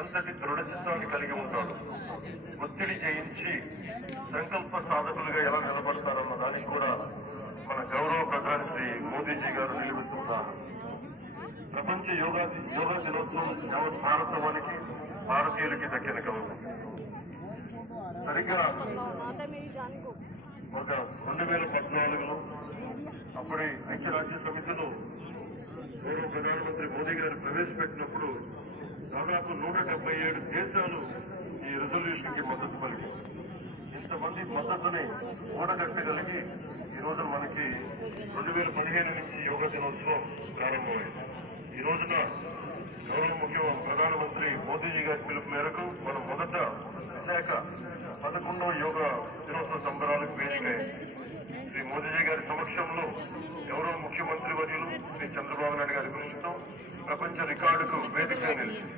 ఎంతటి దృఢచిత్తాన్ని కలిగి ఉంటాడు, ఒత్తిడి జయించి సంకల్ప సాధకులుగా ఎలా నిలబడతారన్న దానికి కూడా మన గౌరవ ప్రధాని శ్రీ మోదీజీ గారు నిలబెడుతున్నారు. ప్రపంచ యోగా దినోత్సవం యావత్ భారతవానికి భారతీయులకి దక్కిన గౌరవం. సరిగ్గా ఒక 2014లో అప్పటి ఐక్యరాజ్య సమితిలో గౌరవ ప్రధానమంత్రి మోదీ గారు ప్రవేశపెట్టినప్పుడు దాదాపు 177 దేశాలు ఈ రిజల్యూషన్ కి మద్దతు పలికాయి. ఇంతమంది మద్దతుని కూడగట్టగలిగి ఈ రోజు మనకి 2015 నుంచి యోగా దినోత్సవం ప్రారంభమైంది. ఈ రోజున గౌరవ ప్రధానమంత్రి మోదీజీ గారి పిలుపు మేరకు మనం మొదట విశాఖ 11వ యోగా దినోత్సవ సంబరాలకు వేదికైంది. శ్రీ మోదీజీ గారి సమక్షంలో గౌరవ ముఖ్యమంత్రి వర్యులు శ్రీ చంద్రబాబు నాయుడు గారి కృషితో ప్రపంచ రికార్డుకు వేదికగా నిలిచింది.